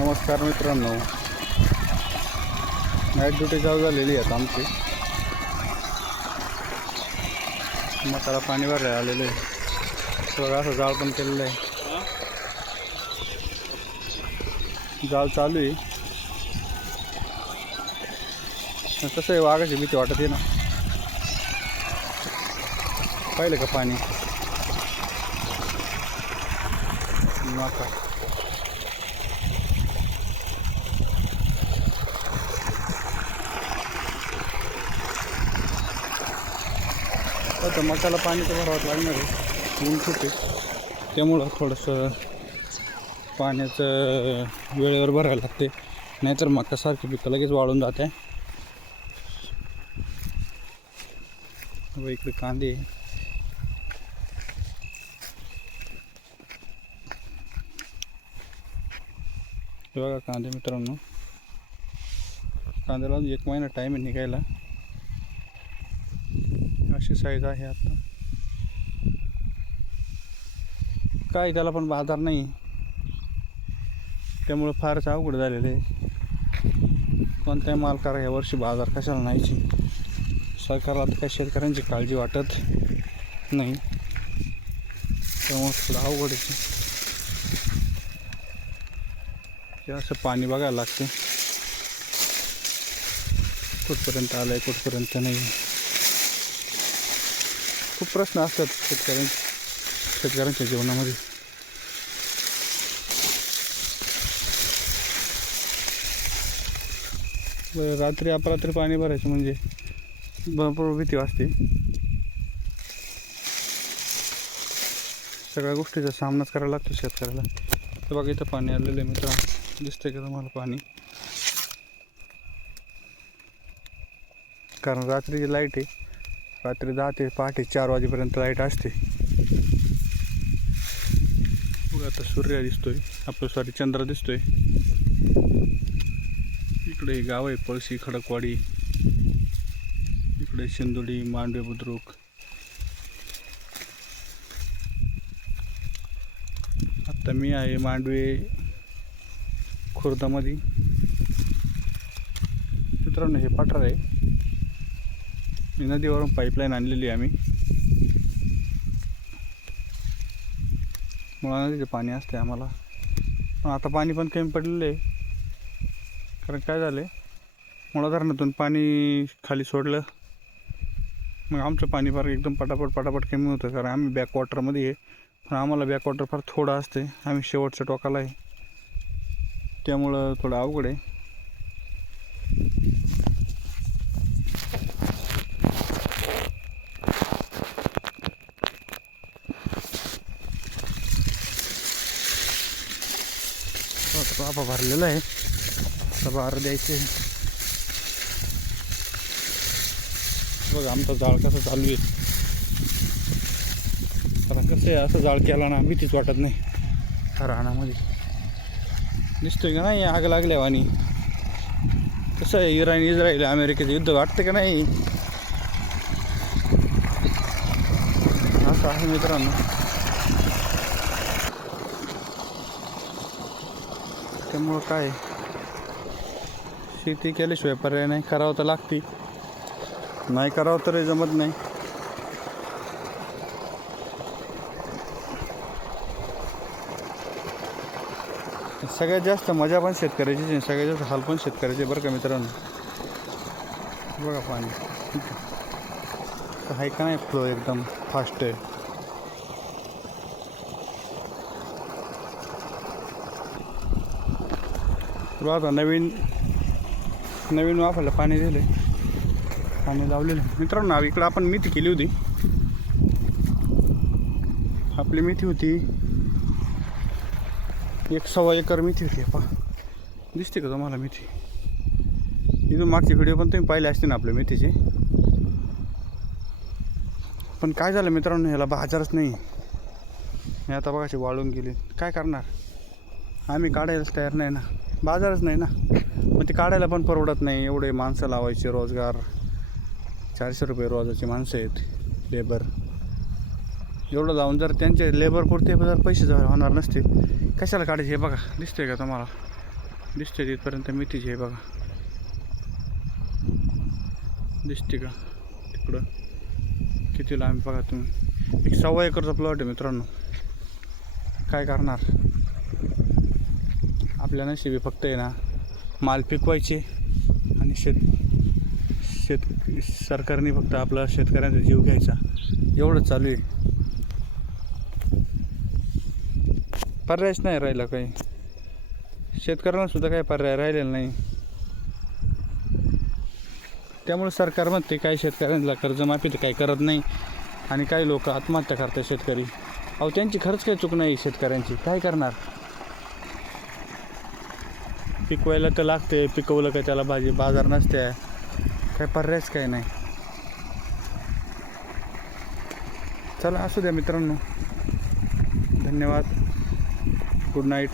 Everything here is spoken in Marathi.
नमस्कार मित्रांनो, नाईट ड्युटी चालू झालेली आहे आमची. मकाला पाणी भरायला आलेलं आहे. थोडं असं जाळ पण केलेलं आहे. जाळ चालू आहे. कसं आहे, वाघाची भीती वाटत आहे ना. पाहिलं का पाणी मका. आता मकाला पाणी तर भरावं लागणार आहे. ऊन खूप आहे, त्यामुळं थोडंसं पाण्याचं वेळेवर भरायला लागते. नाहीतर मका सारखी पिकं लगेच वाळून जाते. इकडे कांदे, बघा कांदे मित्रांनो. कांद्याला 1 महिना टाईम आहे निघायला. अशी साईज आहे आता. काय त्याला पण बाजार नाही, त्यामुळं फारच अवघड झालेलं आहे. कोणताही माल करा यावर्षी बाजार कशाला नाहीची. सरकारला तर काही शेतकऱ्यांची काळजी वाटत नाही, त्यामुळे थोडं अवघड आहे. हे असं पाणी बघायला लागते, कुठपर्यंत आलं आहे कुठपर्यंत नाही. खूप प्रश्न असतात शेतकऱ्यांच्या जीवनामध्ये. रात्री अपरात्री पाणी भरायचं म्हणजे भरपूर भीती वाटते. सगळ्या गोष्टीचा सामनाच करायला लागतो शेतकऱ्याला. तर बघा इथं पाणी आलेलं आहे मित्रांनो, दिसतंय का तुम्हाला पाणी. कारण रात्रीची लाईट आहे. रात्री 10 ते पहाटे 4 वाजेपर्यंत लाईट असते. बघा आता सूर्य दिसतोय, आपलं चंद्र दिसतोय. इकडे गाव आहे पळशी, खडकवाडी. इकडे शिंदोडी, मांडवे, बुद्रुक. आता मी आहे मांडवे खुर्दामध्ये. मित्रांनो हे पठार आहे. नदीवरून पाईपलाईन आणलेली आहे आम्ही. मुळा नदीचे पाणी असते आम्हाला, पण आता पाणी पण कमी पडलेलं आहे. कारण काय झालं आहे, मुळा धरणातून पाणी खाली सोडलं मग आमचं पाणी फार एकदम पटापट कमी होतं. कारण आम्ही बॅकवॉटरमध्ये आहे, पण आम्हाला बॅकवॉटर फार थोडं असते. आम्ही शेवटच्या टोकाला आहे, त्यामुळं थोडं अवघड आहे. बाबा भरलेला आहे, आता बार द्यायचे. बघा आमचा जाळ कसं चालू आहे. कारण कसं आहे, असं जाळ केला ना भीतीच वाटत नाही. रानामध्ये दिसतोय का नाही आग लागल्या आणि कसं आहे, इराण इस्रायल अमेरिकेचं युद्ध वाटतं का नाही. असं आहे मित्रांनो. त्यामुळं काय, शेती केल्याशिवाय पर्याय नाही. करावं तर लागते, नाही करावं तर जमत नाही. सगळ्यात जास्त मजा पण शेतकऱ्याची, सगळ्यात जास्त हाल पण शेतकऱ्याचे बरं का मित्रांनो. बघा पाणी आहे का नाही, फ्लो एकदम फास्ट आहे. आता नवीन वाफायला पाणी दिले, पाणी लावलेलं मित्रांनो. इकडं आपण मेथी केली होती. आपली मेथी होती 1.25 एकर मेथी होती. पा दिसते का तुम्हाला मेथी. इथून मागचे व्हिडिओ पण तुम्ही पाहिले असते ना आपल्या मेथीचे. पण काय झालं मित्रांनो, ह्याला बाजारच नाही. मी आता बघायचे वाळून गेले. काय करणार, आम्ही काढायलाच तयार नाही ना, बाजारच नाही ना. मग ते काढायला पण परवडत नाही. एवढे माणसं लावायचे, रोजगार 400 रुपये रोजाची माणसं आहेत लेबर. एवढं लावून जर त्यांचे लेबर पुरते जर पैसे जर होणार नसते, कशाला काढायचे. हे बघा दिसतंय का तुम्हाला, दिसते तिथपर्यंत मेथीची आहे बघा, दिसते का तिकडं किती लांब बघा तुम्ही. 1.25 एकरचा प्लॉट आहे मित्रांनो. काय करणार, आपल्या नशिबी फक्त आहे ना माल पिकवायचे आणि सरकारने फक्त आपला शेतकऱ्यांचा जीव घ्यायचा, एवढंच चालू आहे. पर्यायच नाही राहिला काही, शेतकऱ्यांना सुद्धा काही पर्याय राहिलेला नाही. त्यामुळे सरकार म्हणते काही शेतकऱ्यांना कर्जमाफी तर काही करत नाही आणि काही लोक आत्महत्या करतात शेतकरी. अहो त्यांची खरंच काही चूक नाही शेतकऱ्यांची, काय करणार. पिकवायला तर लागते, पिकवलं का त्याला बाजार नसते, काय पर्यायच काही नाही. चला असू द्या मित्रांनो, धन्यवाद, गुड नाईट.